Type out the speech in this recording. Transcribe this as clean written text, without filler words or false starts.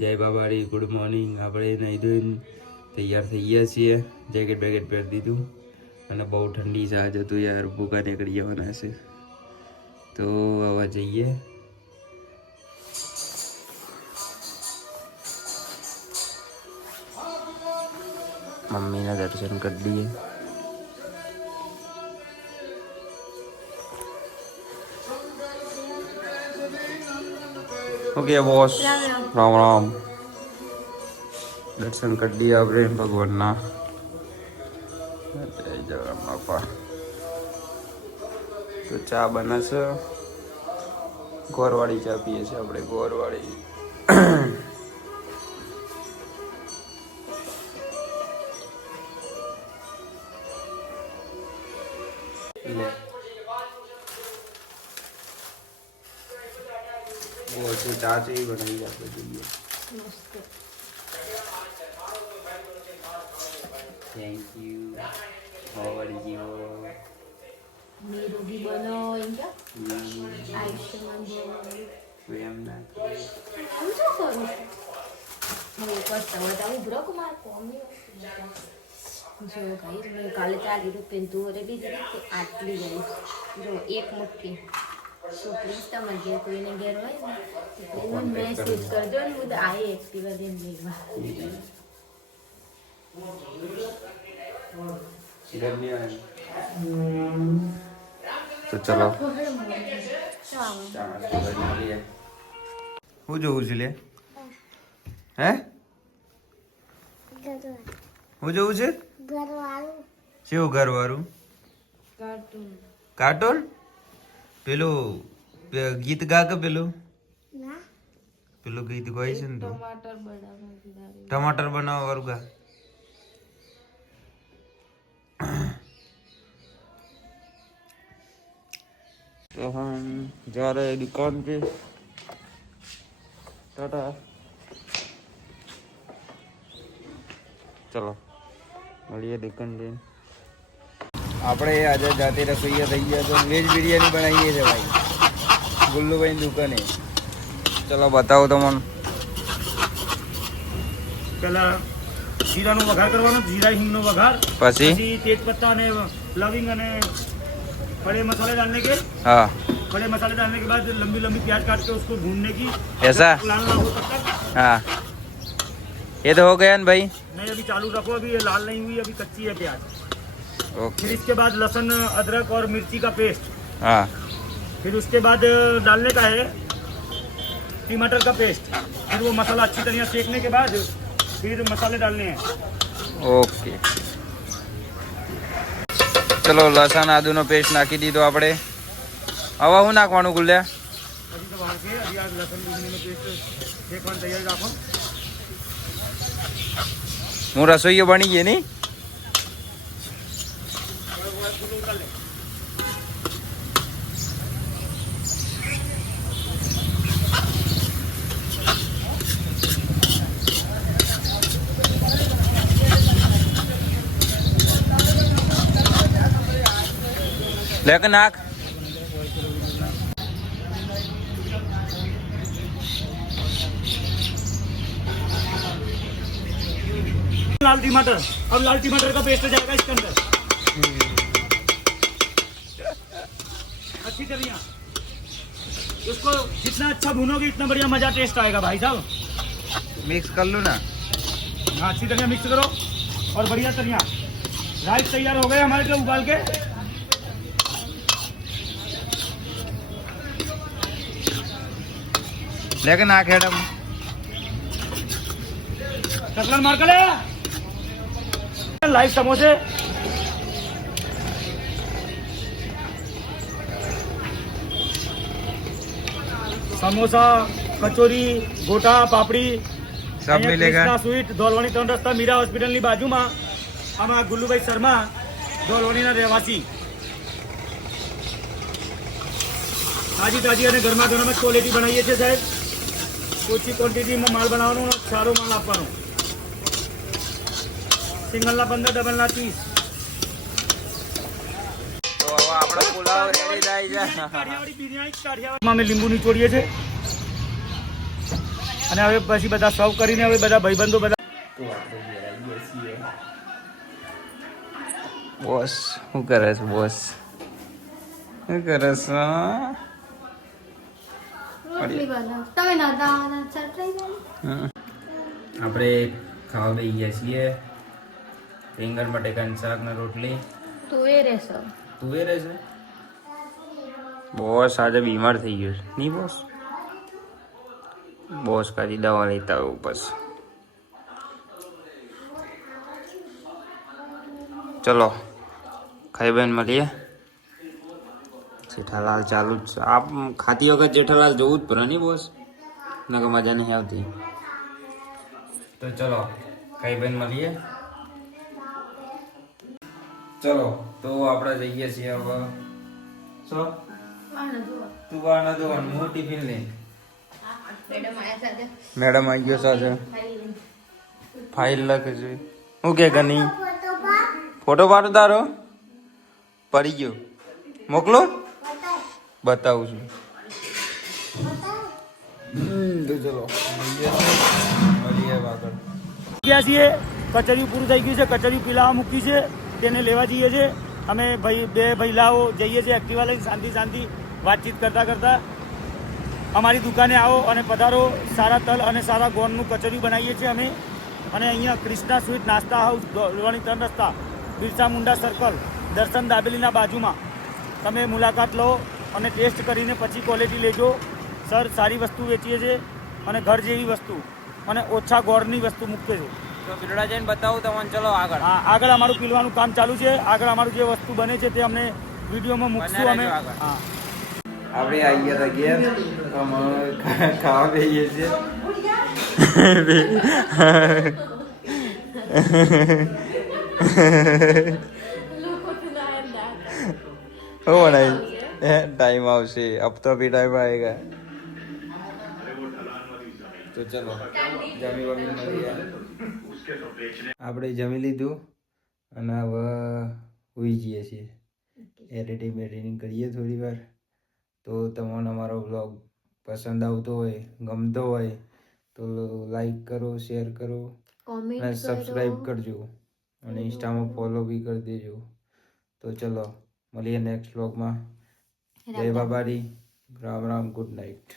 જય બાબારી, good morning. આપણે નહીં ધોઈને તૈયાર થઈ ગયા છીએ. જેકેટ બેકેટ પહેરી દીધું અને બહુ ઠંડી છે આજે તો યાર. ભૂકા નીકળી જવાના છે તો હવે જઈએ. મમ્મીના દર્શન કરી દઈએ. Okay boss, Ram Ram. દર્શન કરી દઈએ આપણે ભગવાનના. જય રામ બાપા. તો ચા બને છે, ગોરવાળી ચા પીએ છીએ આપણે. ગોરવાળી ચા છે એ બનાવી આપણે જોઈએ. Thank you. આવડી ગયો. નિરોગી બનો ઇન્કા આયુષ્યમાન ભવ. એમ ના હું શું કરું? હું કરતા હતા ઉભરો કે મારે કોમી જો ગાઈસ મેં કાલે 40 રૂપિયા દોરે બીજી રીતે આટલી ગઈ. જો એક મુઠ્ઠી. સો પ્લીઝ તમે જે કોઈને ઘેર હોય ને પ્લીઝ મેસેજ કરજો ને હું આએ એક્ટિવા દઈને લેવા. તો ચલો હું જોઉં છું લે. હે હું જોઉં છે શું ઘરવાળું? કાર્ટૂન. પેલું ગીત ગા કે પેલું ગીત ગાય છે ને તું? ટમાટર બનાવવા વાળું ગા. तो हम जा रहे हैं दुकान पे. टाटा. चलो મળીએ દુકાન જઈને. આપણે આજે જાતે રસોઈયા થઈ ગયા તો વેજ બિરયાની બનાવીએ છે ભાઈ ગુલ્લુભાઈની દુકાને. ચલો બતાવો તમને. પેલા જીરાનો વઘાર કરવાનો, જીરા હિંગનો વઘાર, પછી તેજપત્તા અને લવિંગ અને खड़े मसाले डालने के. हाँ. खड़े मसाले डालने के बाद लंबी लंबी प्याज काट के उसको भूनने की. ऐसा लाल ना हो तब तक. हाँ ये तो हो गया ना भाई. नहीं अभी चालू रखो, अभी ये लाल नहीं हुई, अभी कच्ची है प्याज. ओके. फिर इसके बाद लहसुन अदरक और मिर्ची का पेस्ट. हाँ. फिर उसके बाद डालने का है टमाटर का पेस्ट. फिर वो मसाला अच्छी तरह सेकने के बाद फिर मसाले डालने हैं. ओके चलो लसन आदू नो पेस्ट नाखी दीधो આપણે. હવે હું નાખવાનું ગુલ્યા? अभी तो वहाँ से अभी आज लहसुन डूबने में पेस्ट सेकવાનું तैयार રાખો. હું રસોઈયો બની ગઈ નહીં? લેક નાખ. लाल टमाटर, अब लाल टमाटर का पेस्ट जाएगा इसके अंदर अच्छी तरह. उसको जितना अच्छा भूनोगे इतना बढ़िया मजा टेस्ट आएगा भाई साहब. મિક્સ कर लो ना. हाँ अच्छी तरह मिक्स करो और बढ़िया तरह. राइस तैयार हो गए हमारे लिए उबाल के. लेकिन नाख हेडम कटलन मार कर लाइव समोसे. समोसा, कचोरी, गोटा, पापड़ी सब मिलेगा. स्वीट ધોલવાની 3 રસ્તા મીરા હોસ્પિટલની બાજુમાં. આમાં ગુલ્લુભાઈ શર્મા ધોલવાણીના રહેવાસી. તાજી તાજી અને ગરમા ગરમ જ ક્વોલિટી બનાવીએ છીએ સાહેબ. ઓછી ક્વોન્ટિટીમાં માલ બનાવવાનો, સારો માલ આપવાનો. સિંગલના 15, ડબલના 30. તો હવે આપણો પુલાવ રેડી થઈ જાય. કાઠિયાવાડી બિરયાની કાઠિયાવાડીમાં અમે લીંબુ નીચોડીએ છીએ. અને હવે પછી બધા સર્વ કરીને હવે બધા ભાઈબંધો બધા તો આપણે ઘેર આવીએ છીએ. બોસ શું કરે છે બોસ? શું કરે છે? રોટલી બનાવ તમે ના દાવાના ચટણી બનાવ આપણે ખાવા બેસી ગયા છીએ. રીંગણ બટેકાનું શાક ને રોટલી. તું એ રહેશો તું એ રહેશે? બોસ આજે બીમાર થઈ ગયો છે નહીં બોસ? બોસ કાજી દવા લેતા આવું બસ. ચલો ખાઈ બેન મળીએ. જેઠાલાલ ચાલુ જ છે. આપ ખાતી વખત જેઠાલાલ જોવું જ પડે નહીં બોસ? ના કે મજા નહીં આવતી. તો ચલો ખાઈ બેન મળીએ. ચલો તો આપણે જઈએ છીએ હવે. શું તું વાર ન ધોવાનું, હું ટિફિન લઈ. મેડમ આવી ગયો સાથે ફાઇલ લખે છે. હું કે ગની ફોટો પાડો તારો પડી ગયો મોકલો બતાવું છું. તો ચલો મળીએ આગળ. ગયા છીએ કચરિયું પૂરું થઈ ગયું છે. કચરિયું પીલાવા મૂકી છે તેને લેવા જઈએ છીએ અમે ભાઈ બે ભઈલાઓ જઈએ છીએ એક્ટિવા લઈને શાંતિ વાતચીત કરતા અમારી દુકાને આવો અને પધારો. સારા તલ અને સારા ગોળનું કચરિયું બનાવીએ છીએ અમે. અને અહીંયા ક્રિષ્ના સ્વીટ નાસ્તા હાઉસ દોડવાની 3 રસ્તા બિરસા મુંડા સર્કલ દર્શન દાબેલીના બાજુમાં તમે મુલાકાત લો અને ટેસ્ટ કરીને પછી ક્વોલિટી લેજો. સર સારી વસ્તુ વેચીએ છીએ અને ઘર જેવી વસ્તુ અને ઓછા ગોળની વસ્તુ મૂકીએ છીએ. તો બિરડા જઈને બતાવું તમને. ચલો આગળ. હા આગળ અમારું પીલવાનું કામ ચાલુ છે. આગળ અમારું જે વસ્તુ બને છે તે અમને વિડીયોમાં મૂકશું અમે. હા આપણે આવી ગયા હતા ઘેર. ખાવા બેસીએ છીએ. ટાઈમ આવશે અબ તો ભી ટાઈમ આएगा. તો ચલો જમી વમી મળીએ. આપણે જમી લીધું અને હવે સુઈ જઈએ છીએ. એડિટિંગ કરીએ થોડી વાર. તો તમને અમારો વ્લોગ પસંદ આવતો હોય, ગમતો હોય તો લાઈક કરો, શેર કરો અને સબસ્ક્રાઈબ કરજો અને ઇન્સ્ટામાં ફોલો બી કરી દેજો. તો ચલો મળીએ નેક્સ્ટ વ્લોગમાં. જય બાબારી. રામ રામ. Good night.